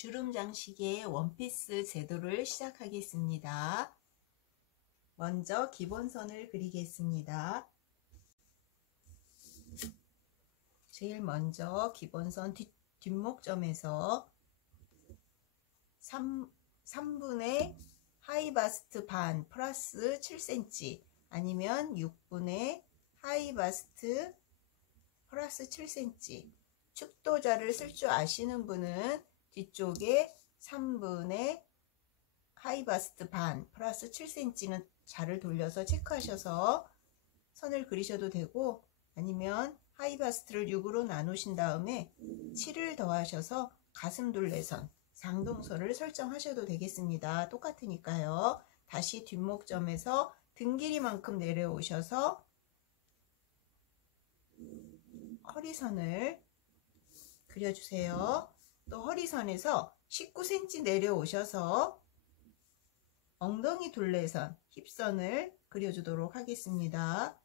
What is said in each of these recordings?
주름 장식의 원피스 제도를 시작하겠습니다. 먼저 기본선을 그리겠습니다. 제일 먼저 기본선 뒷목점에서 3분의 하이바스트 반 플러스 7cm 아니면 6분의 하이바스트 플러스 7cm 축도자를 쓸 줄 아시는 분은 뒤쪽에 3분의 하이바스트 반 플러스 7cm는 자를 돌려서 체크하셔서 선을 그리셔도 되고, 아니면 하이바스트를 6으로 나누신 다음에 7을 더하셔서 가슴둘레선, 상동선을 설정하셔도 되겠습니다. 똑같으니까요. 다시 뒷목점에서 등 길이만큼 내려오셔서 허리선을 그려주세요. 또 허리선에서 19cm 내려오셔서 엉덩이 둘레선, 힙선을 그려주도록 하겠습니다.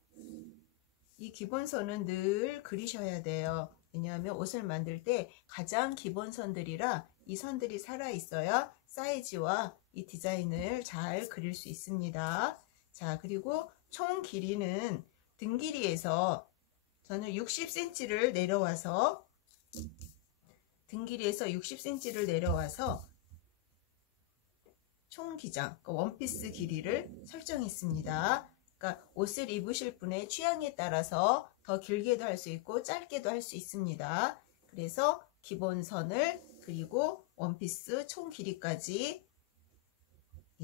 이 기본선은 늘 그리셔야 돼요. 왜냐하면 옷을 만들 때 가장 기본선들이라 이 선들이 살아있어야 사이즈와 이 디자인을 잘 그릴 수 있습니다. 자, 그리고 총 길이는 등 길이에서 저는 60cm를 내려와서 등 길이에서 60cm를 내려와서 총 기장, 원피스 길이를 설정했습니다. 그러니까 옷을 입으실 분의 취향에 따라서 더 길게도 할 수 있고 짧게도 할 수 있습니다. 그래서 기본선을 그리고 원피스 총 길이까지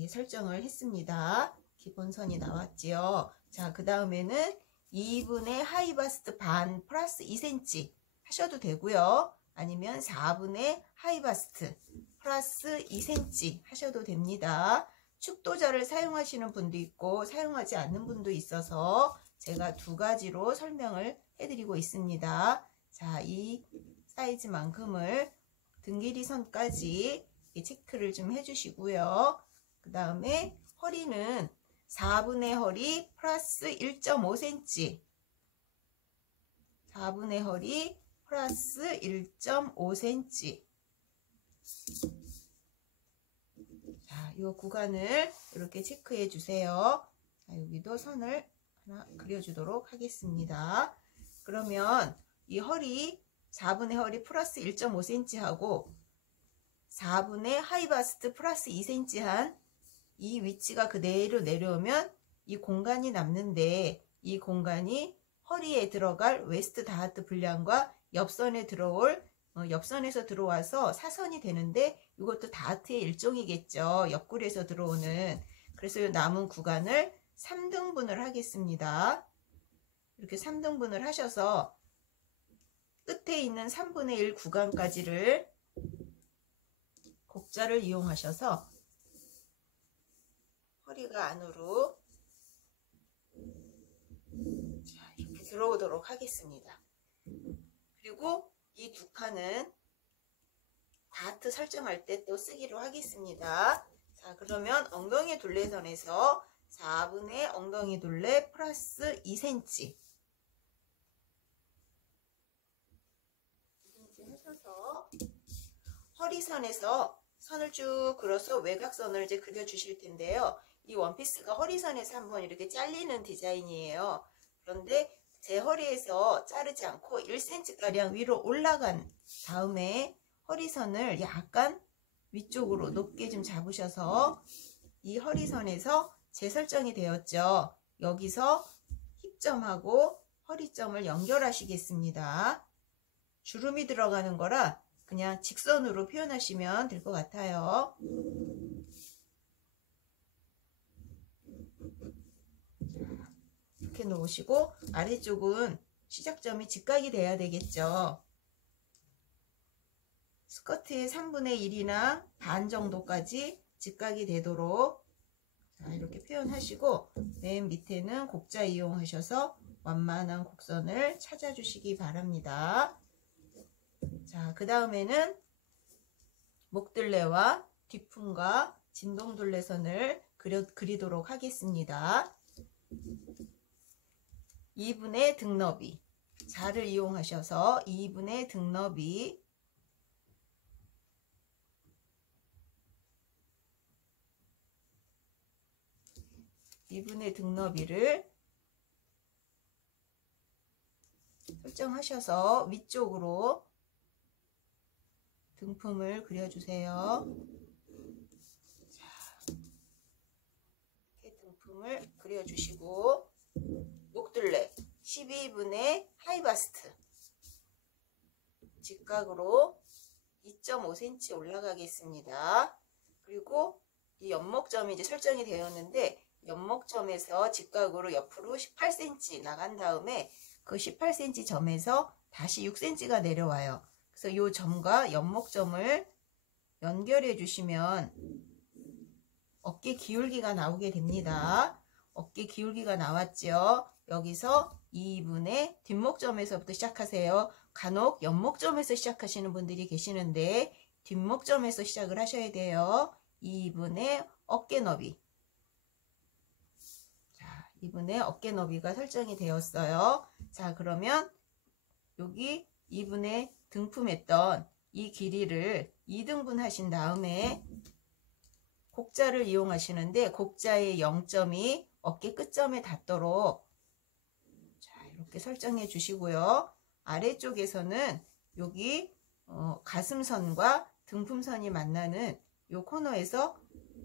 설정을 했습니다. 기본선이 나왔지요. 자, 그 다음에는 2분의 하이바스트 반 플러스 2cm 하셔도 되고요. 아니면 4분의 하이바스트 플러스 2cm 하셔도 됩니다. 축도자를 사용하시는 분도 있고 사용하지 않는 분도 있어서 제가 두 가지로 설명을 해드리고 있습니다. 자, 이 사이즈만큼을 등 길이 선까지 체크를 좀 해주시고요. 그 다음에 허리는 4분의 허리 플러스 1.5cm 4분의 허리 플러스 1.5cm. 자, 이 구간을 이렇게 체크해 주세요. 자, 여기도 선을 하나 그려주도록 하겠습니다. 그러면 이 허리 4분의 허리 플러스 1.5cm 하고 4분의 하이바스트 플러스 2cm 한 이 위치가 그대로 내려오면 이 공간이 남는데, 이 공간이 허리에 들어갈 웨스트 다하트 분량과 옆선에 들어올 옆선에서 들어와서 사선이 되는데, 이것도 다하트의 일종이겠죠. 옆구리에서 들어오는. 그래서 이 남은 구간을 3등분을 하겠습니다. 이렇게 3등분을 하셔서 끝에 있는 3분의 1 구간까지를 곡자를 이용하셔서 허리가 안으로 자, 이렇게 들어오도록 하겠습니다. 그리고 이 두 칸은 다하트 설정할 때 또 쓰기로 하겠습니다. 자, 그러면 엉덩이 둘레선에서 4분의 엉덩이 둘레 플러스 2cm 하셔서 허리선에서 선을 쭉 그려서 외곽선을 이제 그려주실 텐데요. 이 원피스가 허리선에서 한번 이렇게 잘리는 디자인이에요. 그런데 제 허리에서 자르지 않고 1cm가량 위로 올라간 다음에 허리선을 약간 위쪽으로 높게 좀 잡으셔서 이 허리선에서 재설정이 되었죠. 여기서 힙점하고 허리점을 연결하시겠습니다. 주름이 들어가는 거라 그냥 직선으로 표현하시면 될 것 같아요. 이렇게 놓으시고 아래쪽은 시작점이 직각이 돼야 되겠죠. 스커트의 3분의 1이나 반 정도까지 직각이 되도록 이렇게 표현하시고, 맨 밑에는 곡자 이용하셔서 완만한 곡선을 찾아주시기 바랍니다. 자, 그 다음에는 목둘레와 뒷품과 진동둘레선을 그리도록 하겠습니다. 2분의 등너비, 자를 이용하셔서 2분의 등너비 2분의 등 너비를 설정하셔서 위쪽으로 등품을 그려주세요. 자, 이렇게 등품을 그려주시고 목둘레 12분의 하이바스트 직각으로 2.5cm 올라가겠습니다. 그리고 이 연목점이 이제 설정이 되었는데 연목점에서 직각으로 옆으로 18cm 나간 다음에 그 18cm 점에서 다시 6cm가 내려와요. 그래서 이 점과 연목점을 연결해 주시면 어깨 기울기가 나오게 됩니다. 어깨 기울기가 나왔죠. 여기서 2분의 뒷목점에서부터 시작하세요. 간혹 연목점에서 시작하시는 분들이 계시는데 뒷목점에서 시작을 하셔야 돼요. 2분의 어깨 너비. 자, 2분의 어깨 너비가 설정이 되었어요. 자, 그러면 여기 2분의 등품했던 이 길이를 2등분 하신 다음에 곡자를 이용하시는데 곡자의 0점이 어깨 끝점에 닿도록 자, 이렇게 설정해 주시고요. 아래쪽에서는 여기 가슴선과 등품선이 만나는 이 코너에서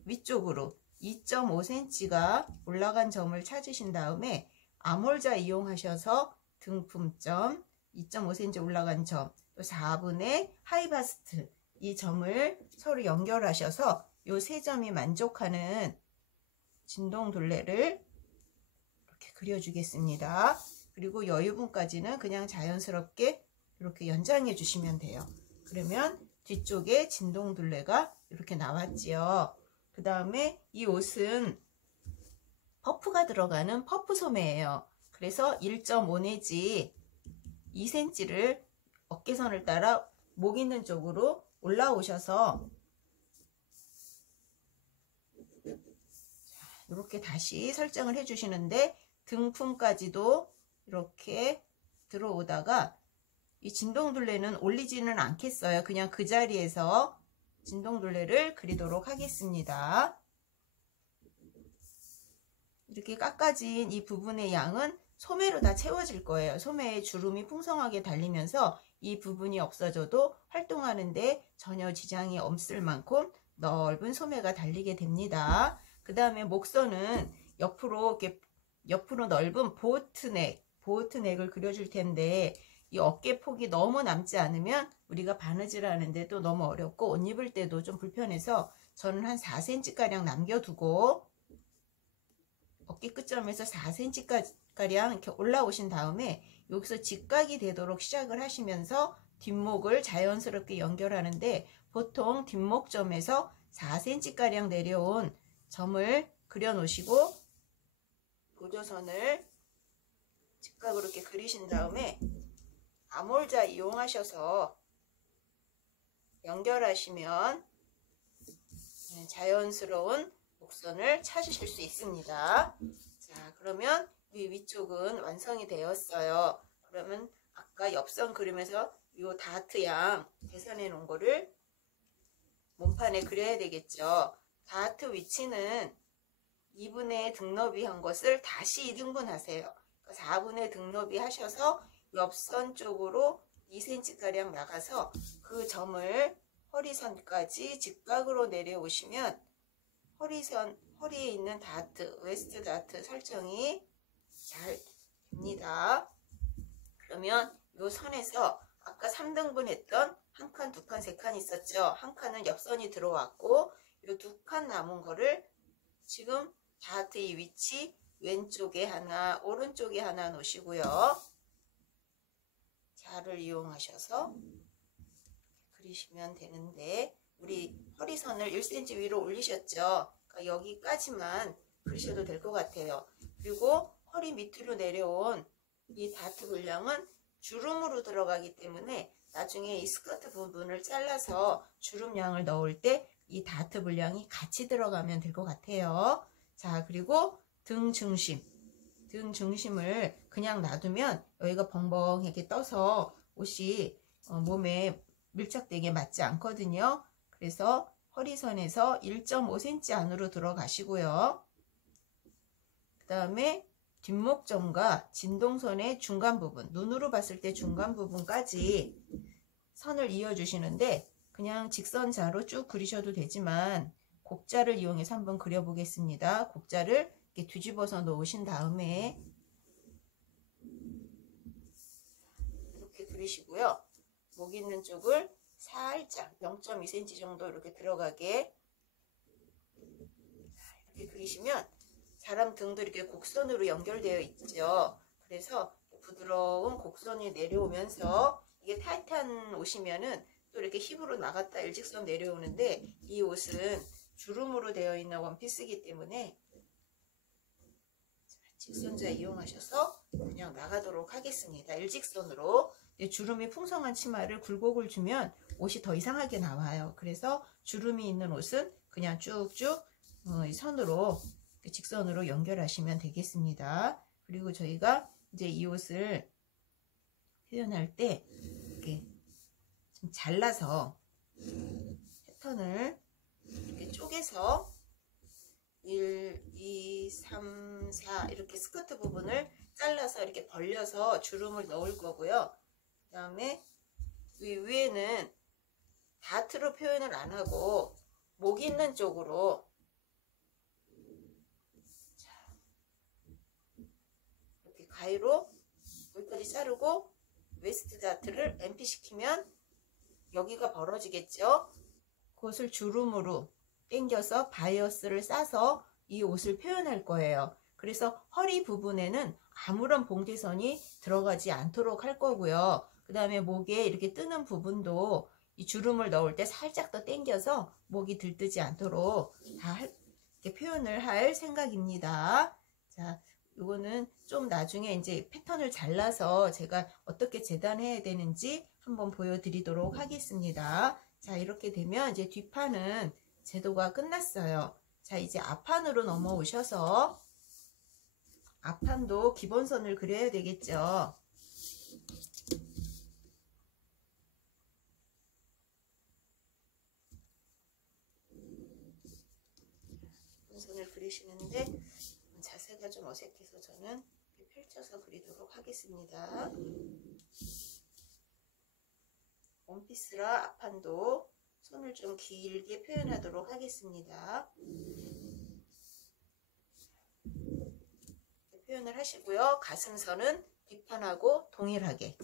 위쪽으로 2.5cm가 올라간 점을 찾으신 다음에 암홀자 이용하셔서 등품점 2.5cm 올라간 점, 또 4분의 하이바스트 이 점을 서로 연결하셔서 이 세 점이 만족하는 진동둘레를 이렇게 그려주겠습니다. 그리고 여유분까지는 그냥 자연스럽게 이렇게 연장해 주시면 돼요. 그러면 뒤쪽에 진동둘레가 이렇게 나왔지요. 그 다음에 이 옷은 퍼프가 들어가는 퍼프 소매예요. 그래서 1.5 내지 2cm를 어깨선을 따라 목 있는 쪽으로 올라오셔서 이렇게 다시 설정을 해 주시는데 등품까지도 이렇게 들어오다가 이 진동둘레는 올리지는 않겠어요. 그냥 그 자리에서 진동둘레를 그리도록 하겠습니다. 이렇게 깎아진 이 부분의 양은 소매로 다 채워질 거예요. 소매에 주름이 풍성하게 달리면서 이 부분이 없어져도 활동하는데 전혀 지장이 없을 만큼 넓은 소매가 달리게 됩니다. 그 다음에 목선은 옆으로 이렇게 옆으로 넓은 보트넥을 그려줄 텐데 이 어깨 폭이 너무 남지 않으면 우리가 바느질을 하는데도 너무 어렵고 옷 입을 때도 좀 불편해서 저는 한 4cm가량 남겨두고 어깨 끝점에서 4cm가량 이렇게 올라오신 다음에 여기서 직각이 되도록 시작을 하시면서 뒷목을 자연스럽게 연결하는데 보통 뒷목점에서 4cm가량 내려온 점을 그려 놓으시고 보조선을 직각으로 이렇게 그리신 다음에 암홀자 이용하셔서 연결하시면 자연스러운 목선을 찾으실 수 있습니다. 자, 그러면 이 위쪽은 완성이 되었어요. 그러면 아까 옆선 그리면서 이 다트 양 계산해 놓은 거를 몸판에 그려야 되겠죠. 다트 위치는 2분의 등너비 한 것을 다시 2등분 하세요. 4분의 등너비 하셔서 옆선 쪽으로 2cm가량 나가서 그 점을 허리선까지 직각으로 내려오시면 허리에 있는 다트, 웨스트 다트 설정이 잘 됩니다. 그러면 이 선에서 아까 3등분 했던 한 칸, 두 칸, 세 칸 있었죠. 한 칸은 옆선이 들어왔고 이 두 칸 남은 거를 지금 다트 이 위치 왼쪽에 하나, 오른쪽에 하나 놓으시고요. 자를 이용하셔서 그리시면 되는데 우리 허리선을 1cm 위로 올리셨죠. 그러니까 여기까지만 그리셔도 될 것 같아요. 그리고 허리 밑으로 내려온 이 다트 분량은 주름으로 들어가기 때문에 나중에 이 스커트 부분을 잘라서 주름량을 넣을 때 이 다트 분량이 같이 들어가면 될 것 같아요. 자, 그리고 등 중심을 그냥 놔두면 여기가 벙벙하게 떠서 옷이 몸에 밀착되게 맞지 않거든요. 그래서 허리선에서 1.5cm 안으로 들어가시고요. 그 다음에 뒷목점과 진동선의 중간 부분, 눈으로 봤을 때 중간 부분까지 선을 이어주시는데 그냥 직선자로 쭉 그리셔도 되지만 곡자를 이용해서 한번 그려보겠습니다. 곡자를 이렇게 뒤집어서 놓으신 다음에 이렇게 그리시고요. 목 있는 쪽을 살짝 0.2cm 정도 이렇게 들어가게 이렇게 그리시면 사람 등도 이렇게 곡선으로 연결되어 있죠. 그래서 부드러운 곡선이 내려오면서 이게 타이트한 옷이면은 또 이렇게 힙으로 나갔다 일직선 내려오는데 이 옷은 주름으로 되어 있는 원피스이기 때문에 직선자 이용하셔서 그냥 나가도록 하겠습니다. 일직선으로. 주름이 풍성한 치마를 굴곡을 주면 옷이 더 이상하게 나와요. 그래서 주름이 있는 옷은 그냥 쭉쭉 선으로 직선으로 연결하시면 되겠습니다. 그리고 저희가 이제 이 옷을 표현할 때 이렇게 좀 잘라서 패턴을 이렇게 쪼개서 1, 2, 3, 4 이렇게 스커트 부분을 잘라서 이렇게 벌려서 주름을 넣을 거고요. 그 다음에 위에는 다트로 표현을 안 하고 목 있는 쪽으로 이렇게 가위로 여기까지 자르고 웨스트 다트를 MP 시키면 여기가 벌어지겠죠. 그것을 주름으로 당겨서 바이어스를 싸서 이 옷을 표현할 거예요. 그래서 허리 부분에는 아무런 봉제선이 들어가지 않도록 할 거고요. 그 다음에 목에 이렇게 뜨는 부분도 이 주름을 넣을 때 살짝 더 당겨서 목이 들뜨지 않도록 다 이렇게 표현을 할 생각입니다. 자, 이거는 좀 나중에 이제 패턴을 잘라서 제가 어떻게 재단해야 되는지 한번 보여드리도록 하겠습니다. 자, 이렇게 되면 이제 뒷판은 제도가 끝났어요. 자, 이제 앞판으로 넘어오셔서 앞판도 기본선을 그려야 되겠죠. 기본선을 그리시는데 자세가 좀 어색해서 저는 펼쳐서 그리도록 하겠습니다. 원피스라 앞판도 손을 좀 길게 표현하도록 하겠습니다. 표현을 하시고요. 가슴선은 뒷판하고 동일하게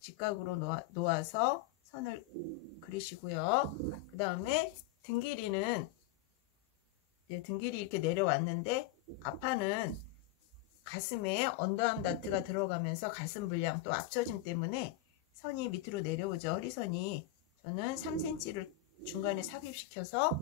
직각으로 놓아서 선을 그리시고요. 그 다음에 등 길이는 등 길이 이렇게 내려왔는데 앞판은 가슴에 언더암 다트가 들어가면서 가슴 분량 또 앞처짐 때문에 선이 밑으로 내려오죠. 허리선이. 저는 3cm를 중간에 삽입시켜서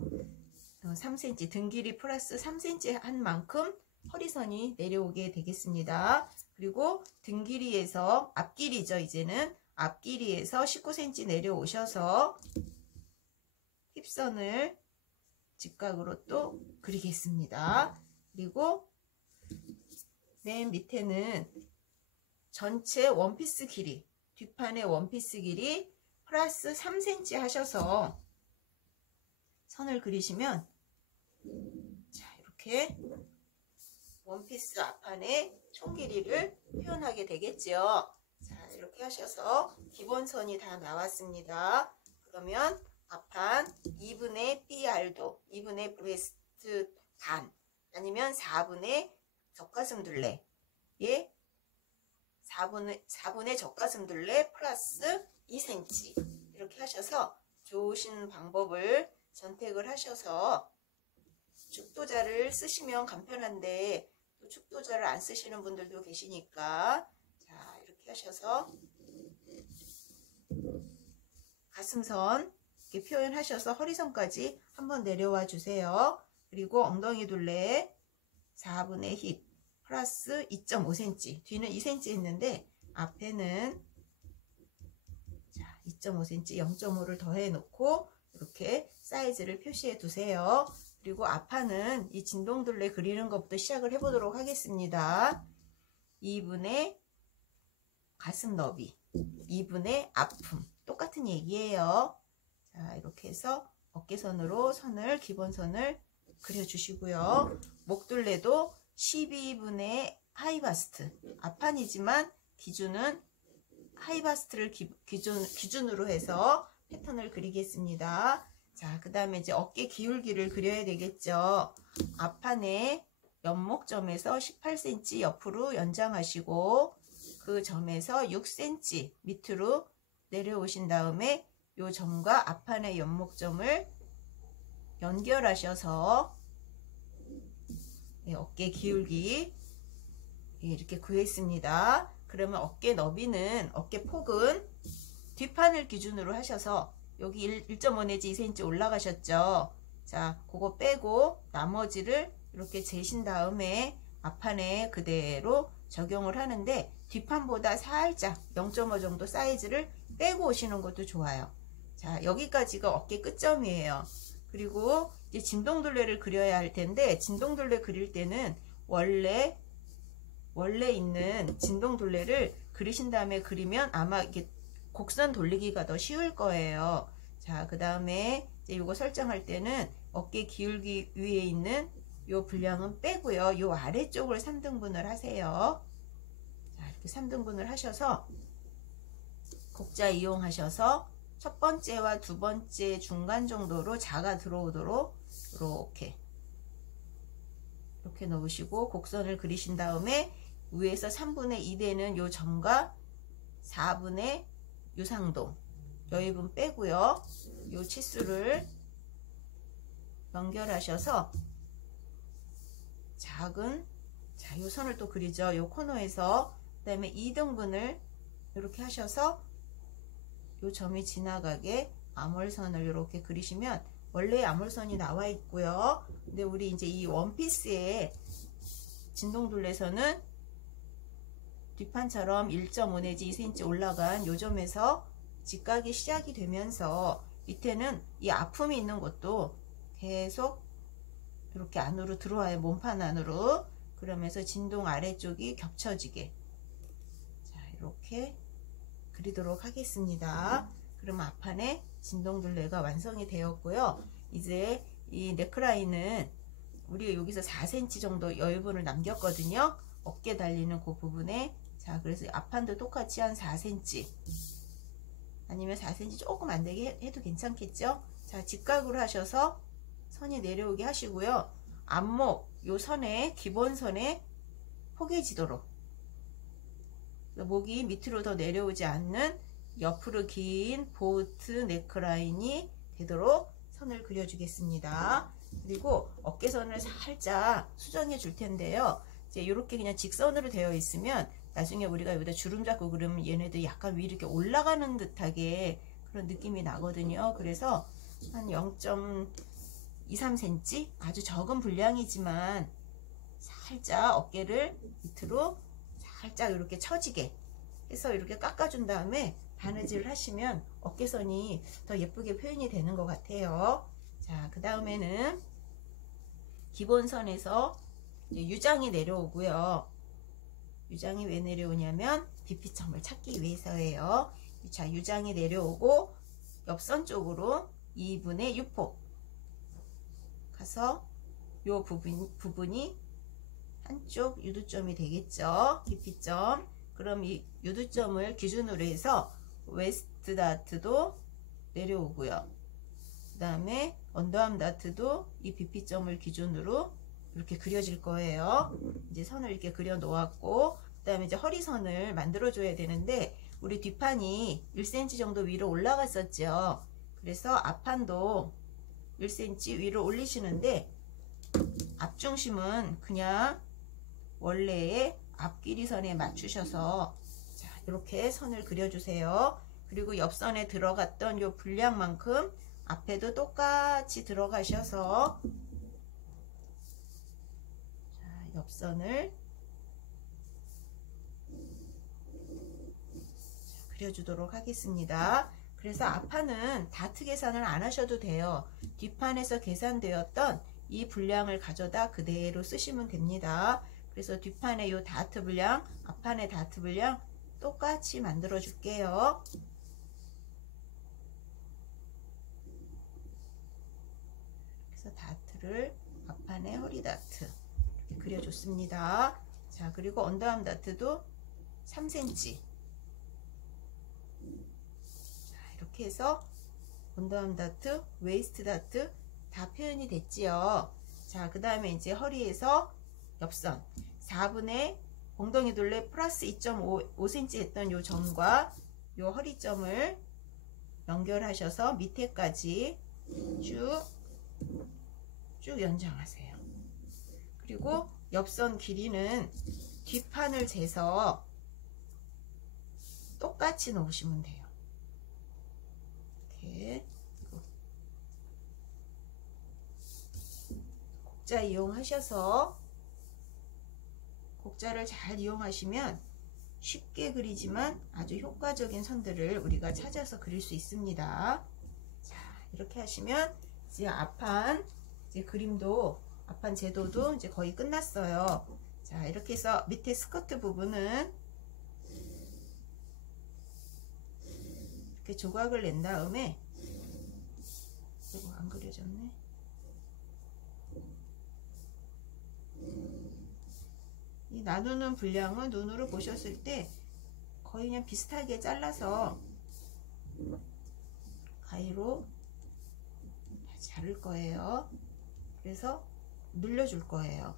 3cm 등 길이 플러스 3cm 한 만큼 허리선이 내려오게 되겠습니다. 그리고 등 길이에서 앞길이죠. 이제는 앞길이에서 19cm 내려오셔서 힙선을 직각으로 또 그리겠습니다. 그리고 맨 밑에는 전체 원피스 길이, 뒷판의 원피스 길이 플러스 3cm 하셔서 선을 그리시면 자, 이렇게 원피스 앞판의 총 길이를 표현하게 되겠죠. 자, 이렇게 하셔서 기본선이 다 나왔습니다. 그러면 앞판 2분의 BR도 2분의 브레스트 반 아니면 4분의 젖가슴둘레 4분의 젖가슴둘레 플러스 2cm 이렇게 하셔서 좋으신 방법을 선택을 하셔서 축도자를 쓰시면 간편한데 또 축도자를 안 쓰시는 분들도 계시니까 자, 이렇게 하셔서 가슴선 이렇게 표현하셔서 허리선까지 한번 내려와 주세요. 그리고 엉덩이 둘레 4분의 힙 플러스 2.5cm 뒤는 2cm 했는데 앞에는 자 2.5cm 0.5를 더해 놓고 이렇게 사이즈를 표시해 두세요. 그리고 앞판은 이 진동둘레 그리는 것부터 시작을 해보도록 하겠습니다. 2분의 가슴 너비 2분의 아픔 똑같은 얘기예요. 자, 이렇게 해서 어깨선으로 선을 기본선을 그려주시고요. 목둘레도 12분의 하이바스트, 앞판이지만 기준은 하이바스트를 기준으로 해서 패턴을 그리겠습니다. 자, 그 다음에 이제 어깨 기울기를 그려야 되겠죠. 앞판에 연목점에서 18cm 옆으로 연장하시고 그 점에서 6cm 밑으로 내려오신 다음에 이 점과 앞판의 연목점을 연결하셔서 어깨 기울기 이렇게 구했습니다. 그러면 어깨 너비는, 어깨 폭은 뒷판을 기준으로 하셔서 여기 1.5 내지 2cm 올라가셨죠. 자, 그거 빼고 나머지를 이렇게 재신 다음에 앞판에 그대로 적용을 하는데 뒷판보다 살짝 0.5 정도 사이즈를 빼고 오시는 것도 좋아요. 자, 여기까지가 어깨 끝점이에요. 그리고 이제 진동둘레를 그려야 할 텐데, 진동둘레 그릴 때는 원래 있는 진동둘레를 그리신 다음에 그리면 아마 이게 곡선 돌리기가 더 쉬울 거예요. 자, 그 다음에 이제 이거 설정할 때는 어깨 기울기 위에 있는 요 분량은 빼고요. 요 아래쪽을 3등분을 하세요. 자, 이렇게 3등분을 하셔서 곡자 이용하셔서 첫 번째와 두 번째 중간 정도로 자가 들어오도록 이렇게 넣으시고 곡선을 그리신 다음에 위에서 3분의 2 되는 요 점과 4분의 유상동 여입은 빼고요. 요 치수를 연결하셔서 작은, 자, 요 선을 또 그리죠. 요 코너에서. 그 다음에 2등분을 이렇게 하셔서 요 점이 지나가게 암홀선을 이렇게 그리시면 원래 암홀선이 나와 있고요. 근데 우리 이제 이 원피스의 진동둘레선은 뒷판처럼 1.5 내지 2cm 올라간 요 점에서 직각이 시작이 되면서 밑에는 이 아픔이 있는 곳도 계속 이렇게 안으로 들어와요. 몸판 안으로. 그러면서 진동 아래쪽이 겹쳐지게, 자, 이렇게 그리도록 하겠습니다. 그럼 앞판에 진동둘레가 완성이 되었고요. 이제 이 넥라인은 우리가 여기서 4cm 정도 여유분을 남겼거든요. 어깨 달리는 그 부분에. 자, 그래서 앞판도 똑같이 한 4cm 아니면 4cm 조금 안되게 해도 괜찮겠죠. 자, 직각으로 하셔서 선이 내려오게 하시고요. 앞목 요 선에, 기본선에 포개지도록, 목이 밑으로 더 내려오지 않는 옆으로 긴 보트 넥라인이 되도록 선을 그려주겠습니다. 그리고 어깨선을 살짝 수정해 줄 텐데요. 이제 이렇게 그냥 직선으로 되어 있으면 나중에 우리가 여기다 주름 잡고 그러면 얘네들 약간 위로 이렇게 올라가는 듯하게 그런 느낌이 나거든요. 그래서 한 0.23cm 아주 적은 분량이지만 살짝 어깨를 밑으로 살짝 이렇게 처지게 해서 이렇게 깎아준 다음에 바느질을 하시면 어깨선이 더 예쁘게 표현이 되는 것 같아요. 자, 그 다음에는 기본선에서 유장이 내려오고요. 유장이 왜 내려오냐면 비피점을 찾기 위해서예요. 자, 유장이 내려오고 옆선 쪽으로 2분의 6폭 가서 요 부분이 한쪽 유두점이 되겠죠. 비피점. 그럼 이 유두점을 기준으로 해서 웨스트 다트도 내려오고요. 그 다음에 언더암 다트도 이 비피점을 기준으로 이렇게 그려질 거예요. 이제 선을 이렇게 그려 놓았고, 그 다음에 이제 허리선을 만들어 줘야 되는데 우리 뒷판이 1cm 정도 위로 올라갔었죠. 그래서 앞판도 1cm 위로 올리시는데 앞중심은 그냥 원래의 앞길이선에 맞추셔서, 자, 이렇게 선을 그려주세요. 그리고 옆선에 들어갔던 요 분량만큼 앞에도 똑같이 들어가셔서, 자, 옆선을 그려주도록 하겠습니다. 그래서 앞판은 다트 계산을 안 하셔도 돼요. 뒷판에서 계산되었던 이 분량을 가져다 그대로 쓰시면 됩니다. 그래서 뒷판에 이 다트 분량, 앞판의 다트 분량 똑같이 만들어 줄게요. 그래서 다트를 앞판에 허리 다트 이렇게 그려줬습니다. 자, 그리고 언더암 다트도 3cm. 자, 이렇게 해서 언더암 다트, 웨이스트 다트 다 표현이 됐지요. 자, 그 다음에 이제 허리에서 옆선 4분의 엉덩이 둘레 플러스 2.5cm 했던 요 점과 요 허리점을 연결하셔서 밑에까지 쭉 연장하세요. 그리고 옆선 길이는 뒷판을 재서 똑같이 놓으시면 돼요. 이렇게 곡자 이용하셔서 곡자를 잘 이용하시면 쉽게 그리지만 아주 효과적인 선들을 우리가 찾아서 그릴 수 있습니다. 자, 이렇게 하시면 이제 앞판 이제 그림도 앞판 제도도 이제 거의 끝났어요. 자, 이렇게 해서 밑에 스커트 부분은 이렇게 조각을 낸 다음에 안 그려졌네. 이 나누는 분량은 눈으로 보셨을 때 거의 그냥 비슷하게 잘라서 가위로 자를 거예요. 그래서 늘려줄 거예요.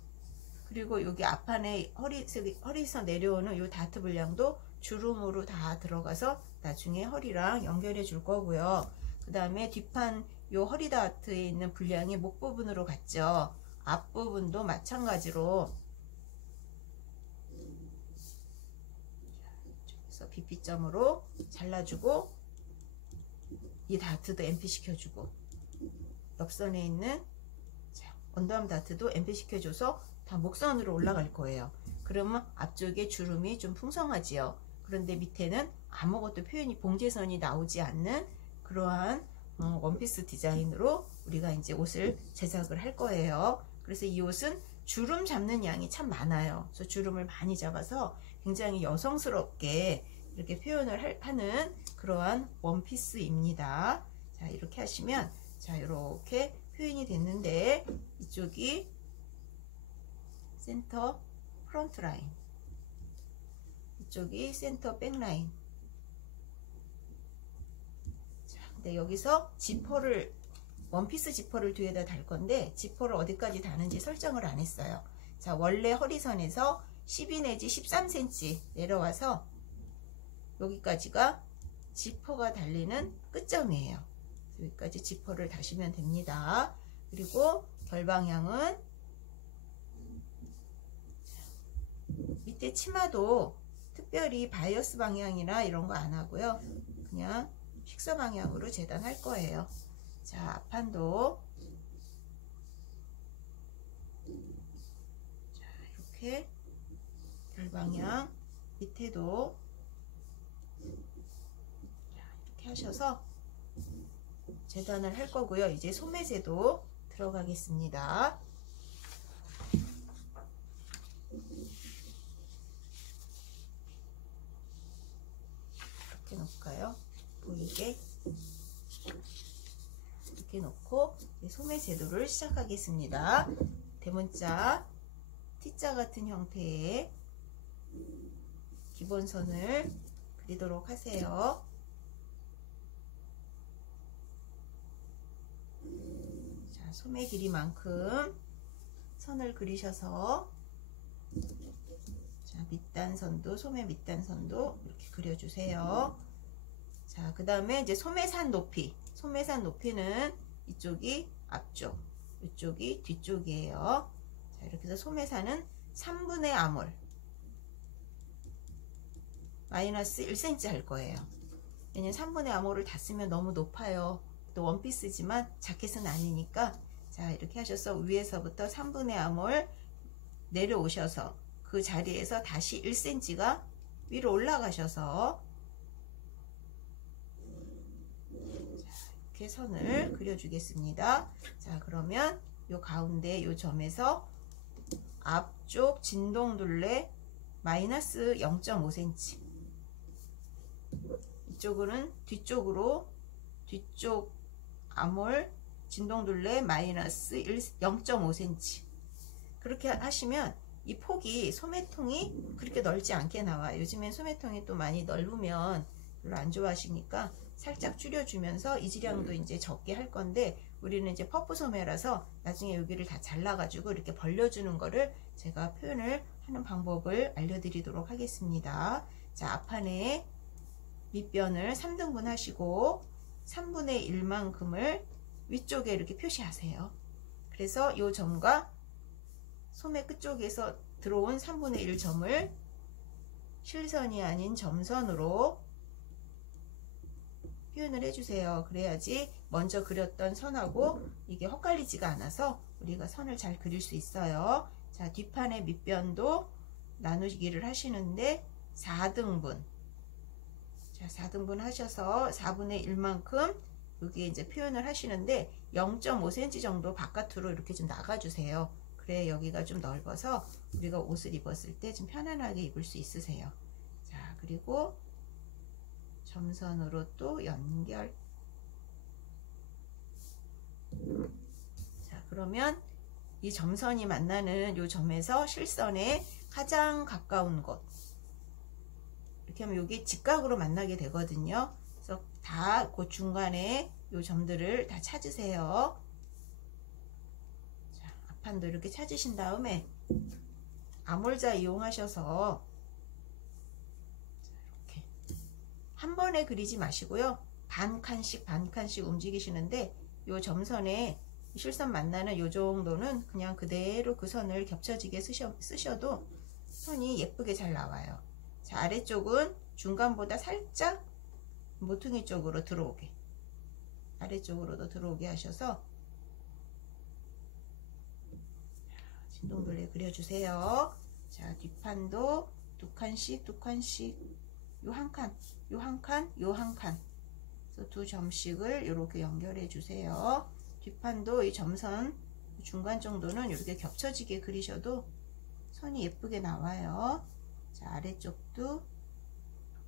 그리고 여기 앞판에 허리에서 내려오는 이 다트 분량도 주름으로 다 들어가서 나중에 허리랑 연결해 줄 거고요. 그 다음에 뒷판 이 허리 다트에 있는 분량이 목 부분으로 갔죠. 앞부분도 마찬가지로 그래서 BP점으로 잘라주고 이 다트도 MP 시켜주고 옆선에 있는 언더암 다트도 MP 시켜줘서 다 목선으로 올라갈 거예요. 그러면 앞쪽에 주름이 좀 풍성하지요. 그런데 밑에는 아무것도 표현이 봉제선이 나오지 않는 그러한 원피스 디자인으로 우리가 이제 옷을 제작을 할 거예요. 그래서 이 옷은 주름 잡는 양이 참 많아요. 그래서 주름을 많이 잡아서 굉장히 여성스럽게 이렇게 표현을 하는 그러한 원피스입니다. 자, 이렇게 하시면 자, 이렇게 표현이 됐는데 이쪽이 센터 프론트 라인, 이쪽이 센터 백 라인. 자, 근데 여기서 지퍼를 원피스 지퍼를 뒤에다 달 건데 지퍼를 어디까지 다는지 설정을 안 했어요. 자, 원래 허리선에서 12 내지 13cm 내려와서 여기까지가 지퍼가 달리는 끝점이에요. 여기까지 지퍼를 다시면 됩니다. 그리고 결방향은 밑에 치마도 특별히 바이어스 방향이나 이런 거 안 하고요. 그냥 식사 방향으로 재단할 거예요. 자, 앞판도 자, 이렇게 결방향 밑에도 자, 이렇게 하셔서 재단을 할 거고요. 이제 소매재도 들어가겠습니다. 이렇게 놓을까요? 보이게 이렇게 놓고 소매 제도를 시작하겠습니다. 대문자 T자 같은 형태의 기본선을 그리도록 하세요. 자, 소매 길이만큼 선을 그리셔서 자, 밑단선도 소매 밑단선도 이렇게 그려주세요. 자, 그 다음에 이제 소매산 높이, 소매산 높이는 이쪽이 앞쪽, 이쪽이 뒤쪽이에요. 자, 이렇게 해서 소매산은 3분의 아몰 마이너스 1cm 할 거예요. 왜냐면 3분의 아몰을 다 쓰면 너무 높아요. 또 원피스지만 자켓은 아니니까. 자, 이렇게 하셔서 위에서부터 3분의 아몰 내려오셔서 그 자리에서 다시 1cm가 위로 올라가셔서 이렇게 선을 그려주겠습니다. 자, 그러면 요 가운데 요 점에서 앞쪽 진동둘레 마이너스 0.5cm, 이쪽은 뒤쪽으로 뒤쪽 아몰 진동둘레 마이너스 0.5cm, 그렇게 하시면 이 폭이 소매통이 그렇게 넓지 않게 나와요. 요즘엔 소매통이 또 많이 넓으면 별로 안 좋아하시니까 살짝 줄여주면서 이지량도 이제 적게 할 건데, 우리는 이제 퍼프 소매라서 나중에 여기를 다 잘라가지고 이렇게 벌려주는 거를 제가 표현을 하는 방법을 알려드리도록 하겠습니다. 자, 앞판에 밑변을 3등분 하시고 3분의 1만큼을 위쪽에 이렇게 표시하세요. 그래서 이 점과 소매 끝쪽에서 들어온 3분의 1 점을 실선이 아닌 점선으로 표현을 해주세요. 그래야지 먼저 그렸던 선하고 이게 헛갈리지가 않아서 우리가 선을 잘 그릴 수 있어요. 자, 뒷판의 밑변도 나누기를 하시는데 4등분. 자, 4등분 하셔서 4분의 1만큼 여기에 이제 표현을 하시는데 0.5cm 정도 바깥으로 이렇게 좀 나가주세요. 그래 여기가 좀 넓어서 우리가 옷을 입었을 때 좀 편안하게 입을 수 있으세요. 자, 그리고 점선으로 또 연결. 자, 그러면 이 점선이 만나는 이 점에서 실선에 가장 가까운 곳, 이렇게 하면 여기 직각으로 만나게 되거든요. 그래서 다 그 중간에 이 점들을 다 찾으세요. 자, 앞판도 이렇게 찾으신 다음에 암홀자 이용하셔서 이렇게 한 번에 그리지 마시고요. 반 칸씩 움직이시는데 이 점선에 실선 만나는 이 정도는 그냥 그대로 그 선을 겹쳐지게 쓰셔도 선이 예쁘게 잘 나와요. 자, 아래쪽은 중간보다 살짝 모퉁이 쪽으로 들어오게, 아래쪽으로도 들어오게 하셔서 진동돌레 그려주세요. 자, 뒷판도 두 칸씩 요 한 칸, 요 한 칸, 요 한 칸, 그래서 두 점씩을 이렇게 연결해 주세요. 뒷판도 이 점선 중간 정도는 이렇게 겹쳐지게 그리셔도 선이 예쁘게 나와요. 자, 아래쪽도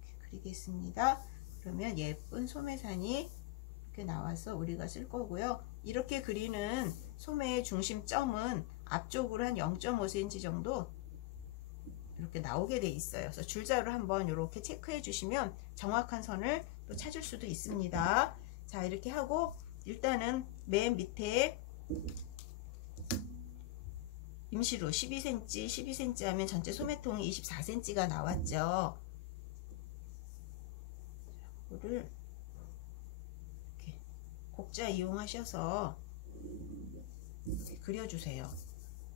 이렇게 그리겠습니다. 그러면 예쁜 소매산이 이렇게 나와서 우리가 쓸 거고요. 이렇게 그리는 소매의 중심점은 앞쪽으로 한 0.5cm 정도 이렇게 나오게 돼 있어요. 그래서 줄자로 한번 이렇게 체크해 주시면 정확한 선을 또 찾을 수도 있습니다. 자, 이렇게 하고 일단은 맨 밑에 임시로 12cm 하면 전체 소매통이 24cm가 나왔죠. 이거를 이렇게 곡자 이용하셔서 이렇게 그려주세요.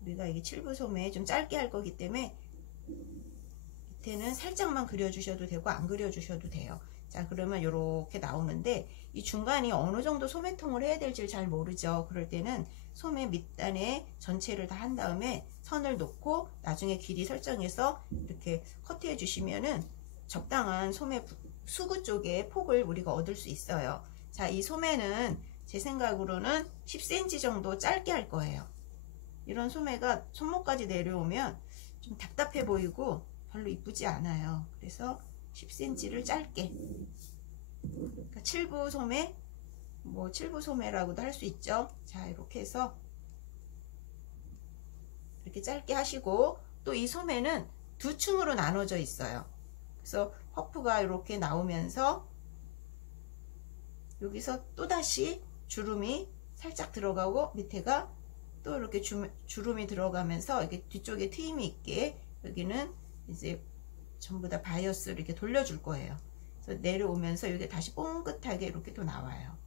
우리가 이게 7부 소매 좀 짧게 할 거기 때문에 밑에는 살짝만 그려주셔도 되고 안 그려주셔도 돼요. 자, 그러면 이렇게 나오는데 이 중간이 어느 정도 소매통을 해야 될지 잘 모르죠. 그럴 때는 소매 밑단에 전체를 다 한 다음에 선을 놓고 나중에 길이 설정해서 이렇게 커트해 주시면은 적당한 소매 수구 쪽의 폭을 우리가 얻을 수 있어요. 자, 이 소매는 제 생각으로는 10cm 정도 짧게 할 거예요. 이런 소매가 손목까지 내려오면 좀 답답해 보이고 별로 이쁘지 않아요. 그래서 10cm를 짧게, 그러니까 7부 소매, 뭐 7부 소매라고도 할 수 있죠. 자, 이렇게 해서 이렇게 짧게 하시고, 또 이 소매는 두 층으로 나눠져 있어요. 그래서 퍼프가 이렇게 나오면서 여기서 또다시 주름이 살짝 들어가고 밑에가 또 이렇게 주름이 들어가면서 이렇게 뒤쪽에 트임이 있게 여기는 이제 전부 다 바이어스를 이렇게 돌려줄 거예요. 그래서 내려오면서 여기 다시 뽕긋하게 이렇게 또 나와요.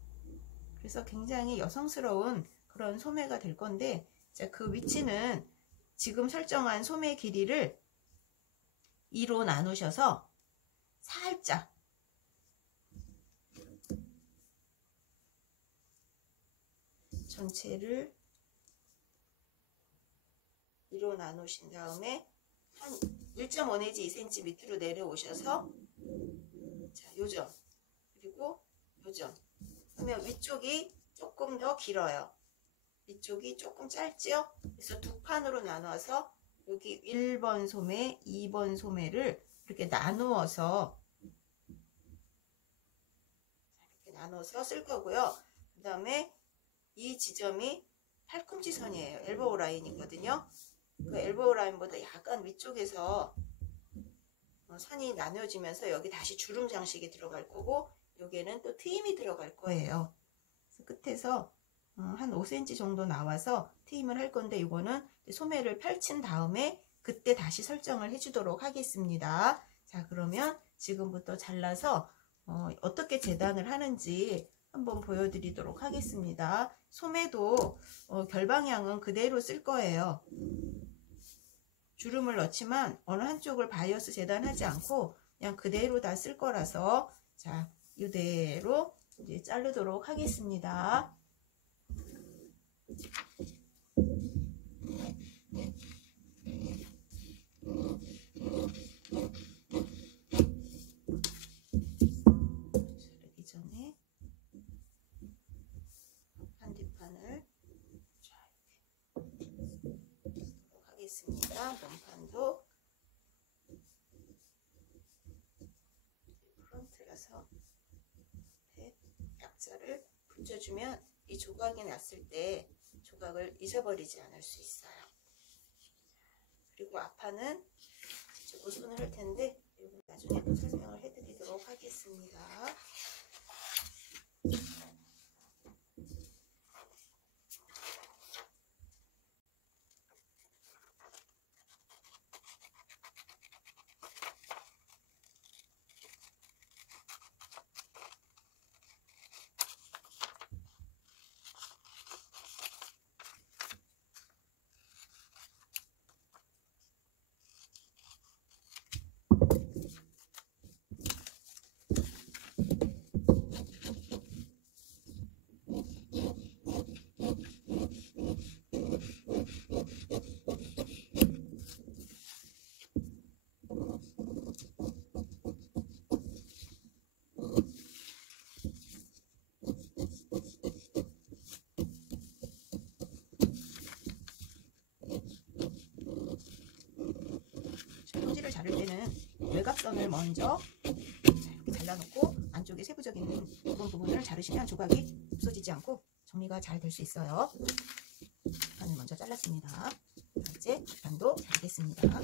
그래서 굉장히 여성스러운 그런 소매가 될 건데, 자, 그 위치는 지금 설정한 소매 길이를 2로 나누셔서 살짝 전체를 2로 나누신 다음에 한 1.5 내지 2cm 밑으로 내려오셔서, 자, 요점 그리고 요점, 그러면 위쪽이 조금 더 길어요. 위쪽이 조금 짧죠? 그래서 두 판으로 나눠서 여기 1번 소매, 2번 소매를 이렇게 나누어서 쓸 거고요. 그 다음에 이 지점이 팔꿈치 선이에요. 엘보우 라인이거든요. 그 엘보우 라인보다 약간 위쪽에서 선이 나눠지면서 여기 다시 주름 장식이 들어갈 거고, 여기에는 또 트임이 들어갈 거예요. 그래서 끝에서 한 5cm 정도 나와서 트임을 할 건데, 이거는 소매를 펼친 다음에 그때 다시 설정을 해주도록 하겠습니다. 자, 그러면 지금부터 잘라서 어떻게 재단을 하는지 한번 보여드리도록 하겠습니다. 소매도 결방향은 그대로 쓸 거예요. 주름을 넣지만 어느 한쪽을 바이어스 재단하지 않고 그냥 그대로 다 쓸 거라서, 자, 이대로 이제 자르도록 하겠습니다. 자르기 전에 한 뒷판을 쓰도록 하겠습니다. 몸판도 프론트라서 약자를 붙여주면 이 조각이 났을 때 조각을 잊어버리지 않을 수 있어요. 그리고 앞판은 직접 손을 할 텐데 나중에 또 설명을 해드리도록 하겠습니다. 자를 때는 외곽선을 먼저 이렇게 잘라놓고 안쪽에 세부적인 부분을 자르시면 조각이 없어지지 않고 정리가 잘 될 수 있어요. 판을 먼저 잘랐습니다. 이제 판도 자르겠습니다.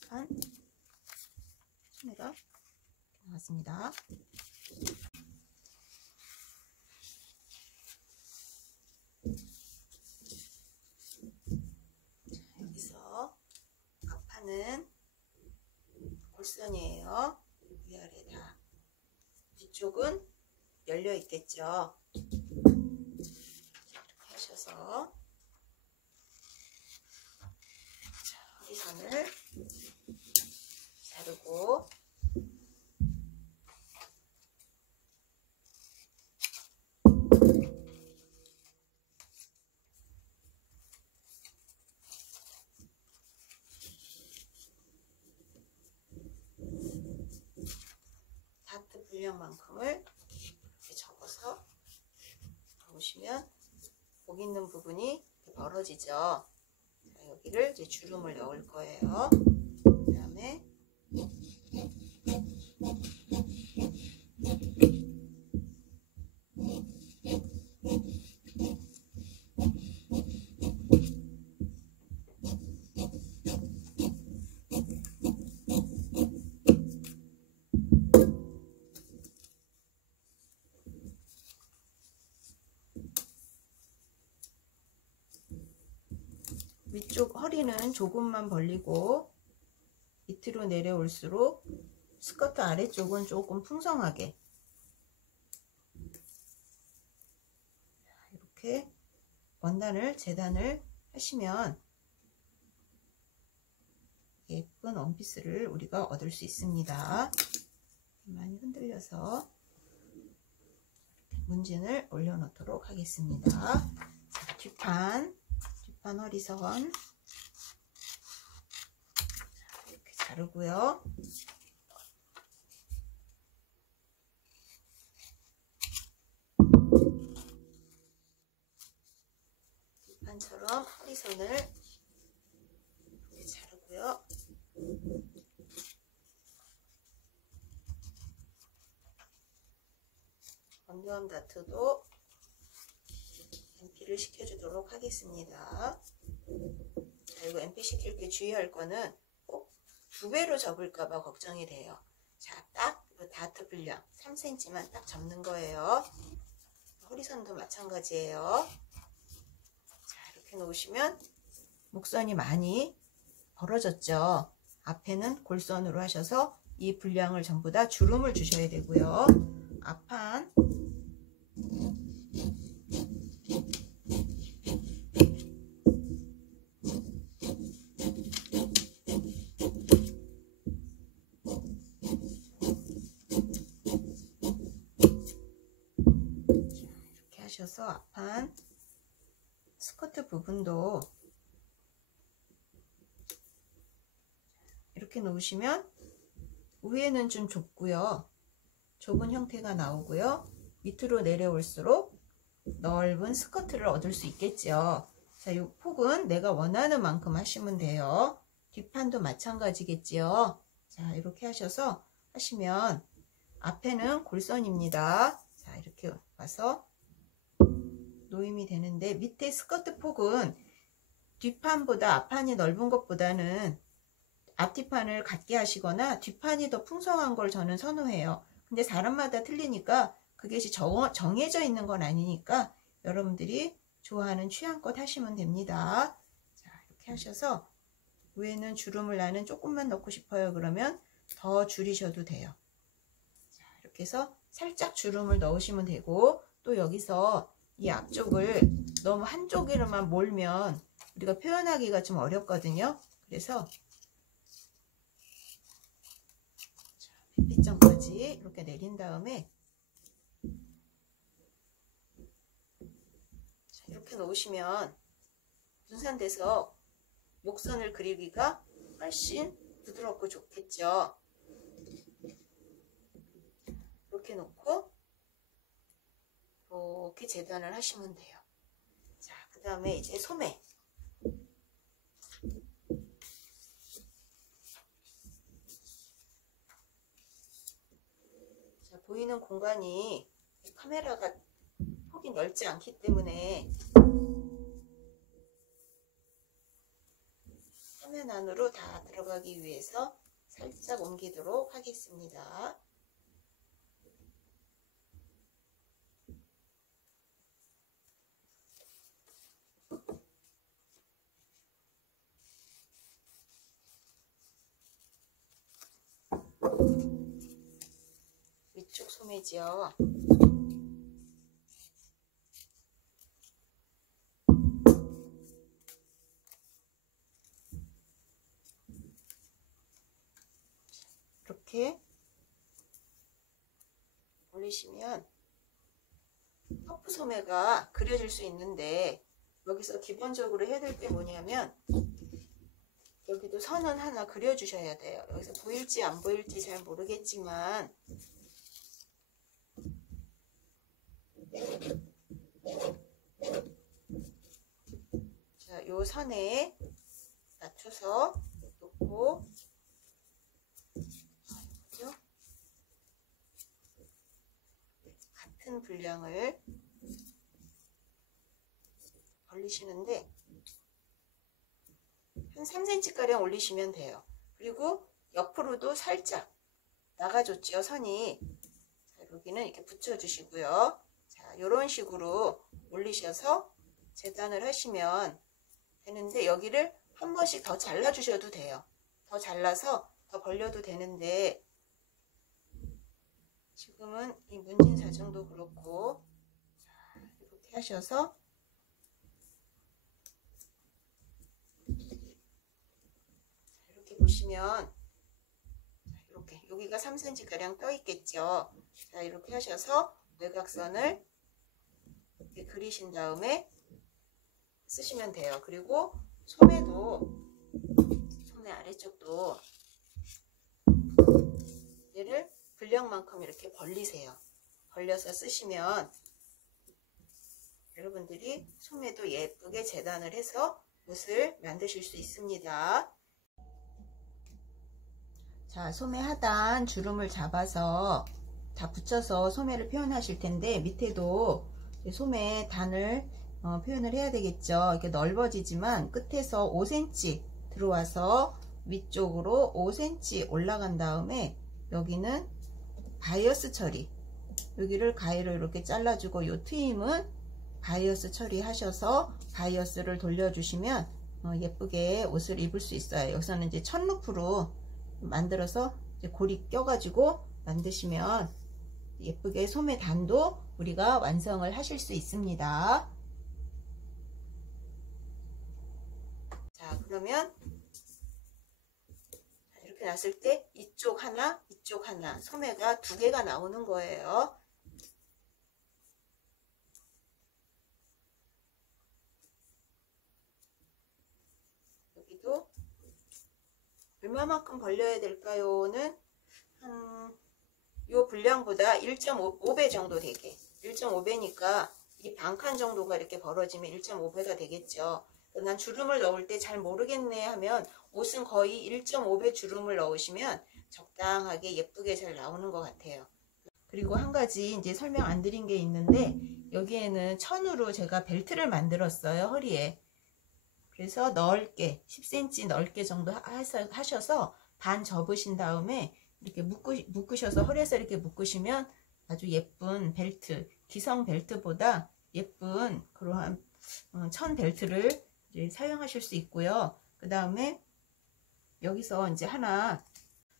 뒷판 소매가 나왔습니다. 자, 여기서 앞판은 골선이에요. 위아래 다. 뒤쪽은 열려 있겠죠. 이렇게 하셔서 허리선을 자르고 다트 분량만큼을 이렇게 접어서 보시면 복 있는 부분이 벌어지죠. 자, 여기를 이제 주름을 넣을 거예요. 그 다음에 위쪽 허리는 조금만 벌리고 밑으로 내려올수록 스커트 아래쪽은 조금 풍성하게 이렇게 원단을 재단을 하시면 예쁜 원피스를 우리가 얻을 수 있습니다. 많이 흔들려서 문진을 올려놓도록 하겠습니다. 자, 뒷판 허리선 이렇게 자르고요. 뒷판처럼 허리선을 이렇게 자르고요. 언더암 다트도 MP를 시켜주도록 하겠습니다. 자, 이거 MP 시킬 때 주의할 거는 꼭 2배로 접을까봐 걱정이 돼요. 자, 딱 다트 분량 3cm만 딱 접는 거예요. 허리선도 마찬가지예요. 자, 이렇게 놓으시면 목선이 많이 벌어졌죠. 앞에는 골선으로 하셔서 이 분량을 전부 다 주름을 주셔야 되고요. 앞판 이렇게 하셔서 앞판 스커트 부분도 이렇게 놓으시면 위에는 좀 좁고요. 좁은 형태가 나오고요. 밑으로 내려올수록 넓은 스커트를 얻을 수 있겠죠. 자, 이 폭은 내가 원하는 만큼 하시면 돼요. 뒷판도 마찬가지겠지요. 자, 이렇게 하셔서 하시면 앞에는 골선입니다. 자, 이렇게 와서 놓임이 되는데 밑에 스커트 폭은 뒷판보다 앞판이 넓은 것보다는 앞뒷판을 같게 하시거나 뒷판이 더 풍성한 걸 저는 선호해요. 근데 사람마다 틀리니까 그것이 정해져 있는 건 아니니까 여러분들이 좋아하는 취향껏 하시면 됩니다. 자, 이렇게 하셔서 위에는 주름을 나는 조금만 넣고 싶어요. 그러면 더 줄이셔도 돼요. 자, 이렇게 해서 살짝 주름을 넣으시면 되고, 또 여기서 이 앞쪽을 너무 한쪽으로만 몰면 우리가 표현하기가 좀 어렵거든요. 그래서 핏점까지 이렇게 내린 다음에 자, 이렇게 놓으시면 분산돼서 목선을 그리기가 훨씬 부드럽고 좋겠죠. 이렇게 놓고 이렇게 재단을 하시면 돼요. 자, 그 다음에 이제 소매. 자, 보이는 공간이 카메라가 폭이 넓지 않기 때문에 화면 안으로 다 들어가기 위해서 살짝 옮기도록 하겠습니다. 위쪽 소매지요. 이렇게 올리시면 퍼프 소매가 그려질 수 있는데, 여기서 기본적으로 해야 될 게 뭐냐면 여기도 선은 하나 그려주셔야 돼요. 여기서 보일지 안 보일지 잘 모르겠지만 자, 요 선에 맞춰서 놓고 같은 분량을 벌리시는데 한 3cm 가량 올리시면 돼요. 그리고 옆으로도 살짝 나가줬지요, 선이. 자, 여기는 이렇게 붙여주시고요. 자, 이런 식으로 올리셔서 재단을 하시면 되는데, 여기를 한 번씩 더 잘라주셔도 돼요. 더 잘라서 더 벌려도 되는데, 지금은 이 문진 사정도 그렇고, 자, 이렇게 하셔서 보시면 이렇게 여기가 3cm 가량 떠 있겠죠. 자, 이렇게 하셔서 외곽선을 이렇게 그리신 다음에 쓰시면 돼요. 그리고 소매 아래쪽도 얘를 분량만큼 이렇게 벌리세요. 벌려서 쓰시면 여러분들이 소매도 예쁘게 재단을 해서 옷을 만드실 수 있습니다. 자, 소매 하단 주름을 잡아서 다 붙여서 소매를 표현하실 텐데, 밑에도 소매 단을 표현을 해야 되겠죠. 이렇게 넓어지지만 끝에서 5cm 들어와서 위쪽으로 5cm 올라간 다음에 여기는 바이어스 처리, 여기를 가위로 이렇게 잘라주고, 요 트임은 바이어스 처리하셔서 바이어스를 돌려주시면 예쁘게 옷을 입을 수 있어요. 여기서는 이제 천루프로 만들어서 이제 고리 껴가지고 만드시면 예쁘게 소매 단도 우리가 완성을 하실 수 있습니다. 자, 그러면 이렇게 놨을 때 이쪽 하나, 이쪽 하나, 소매가 두 개가 나오는 거예요. 여기도 얼마만큼 벌려야 될까요?는 요 분량보다 1.5배 정도 되게, 1.5배니까 이 반칸 정도가 이렇게 벌어지면 1.5배가 되겠죠. 난 주름을 넣을 때 잘 모르겠네 하면 옷은 거의 1.5배 주름을 넣으시면 적당하게 예쁘게 잘 나오는 것 같아요. 그리고 한 가지 이제 설명 안 드린 게 있는데, 여기에는 천으로 제가 벨트를 만들었어요, 허리에. 그래서 넓게 10cm 넓게 정도 하셔서 반 접으신 다음에 이렇게 묶으셔서 허리에서 이렇게 묶으시면 아주 예쁜 벨트, 기성 벨트보다 예쁜 그러한 천 벨트를 이제 사용하실 수 있고요. 그 다음에 여기서 이제 하나,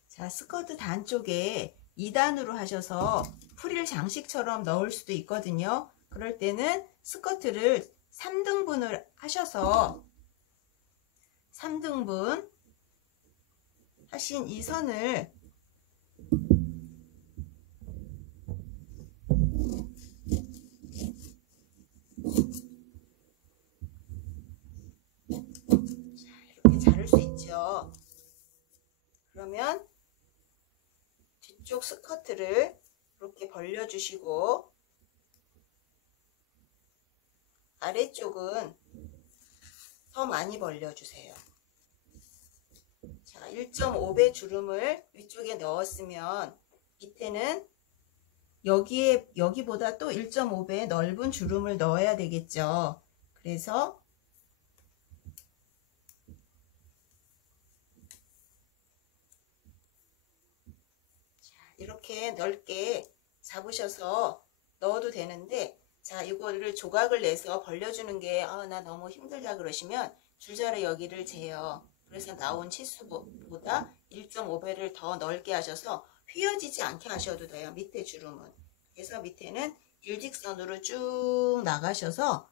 자, 스커트 단 쪽에 2단으로 하셔서 프릴 장식처럼 넣을 수도 있거든요. 그럴 때는 스커트를 3등분을 하셔서 3등분 하신 이 선을 이렇게 자를 수 있죠. 그러면 뒤쪽 스커트를 이렇게 벌려주시고, 아래쪽은 더 많이 벌려주세요. 자, 1.5배 주름을 위쪽에 넣었으면 밑에는 여기보다 또 1.5배 넓은 주름을 넣어야 되겠죠. 그래서 이렇게 넓게 잡으셔서 넣어도 되는데, 자, 이거를 조각을 내서 벌려주는 게 나 너무 힘들다 그러시면 줄자로 여기를 재요. 그래서 나온 치수보다 1.5배를 더 넓게 하셔서 휘어지지 않게 하셔도 돼요, 밑에 주름은. 그래서 밑에는 일직선으로 쭉 나가셔서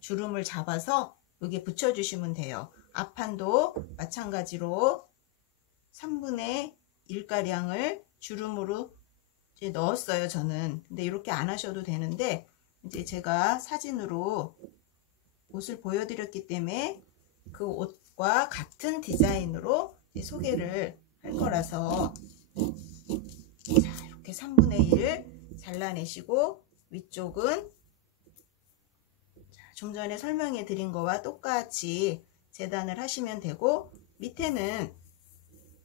주름을 잡아서 여기 붙여주시면 돼요. 앞판도 마찬가지로 3분의 1가량을 주름으로 이제 넣었어요, 저는. 근데 이렇게 안 하셔도 되는데, 이제 제가 사진으로 옷을 보여드렸기 때문에 그 옷과 같은 디자인으로 소개를 할 거라서, 자, 이렇게 3분의 1 잘라내시고, 위쪽은 좀 전에 설명해 드린 거와 똑같이 재단을 하시면 되고, 밑에는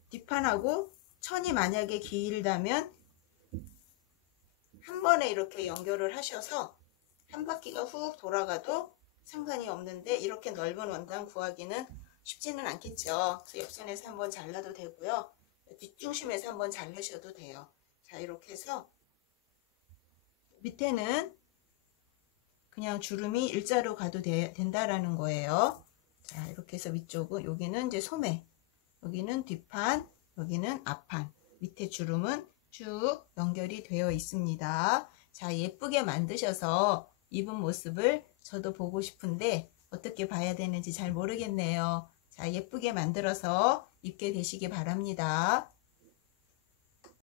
뒷판하고 천이 만약에 길다면 한 번에 이렇게 연결을 하셔서 한 바퀴가 훅 돌아가도 상관이 없는데, 이렇게 넓은 원단 구하기는 쉽지는 않겠죠. 그래서 옆선에서 한번 잘라도 되고요, 뒷중심에서 한번 자르셔도 돼요. 자, 이렇게 해서 밑에는 그냥 주름이 일자로 가도 된다라는 거예요. 자, 이렇게 해서 위쪽은, 여기는 이제 소매, 여기는 뒷판, 여기는 앞판, 밑에 주름은 쭉 연결이 되어 있습니다. 자, 예쁘게 만드셔서 입은 모습을 저도 보고 싶은데 어떻게 봐야 되는지 잘 모르겠네요. 자, 예쁘게 만들어서 입게 되시기 바랍니다.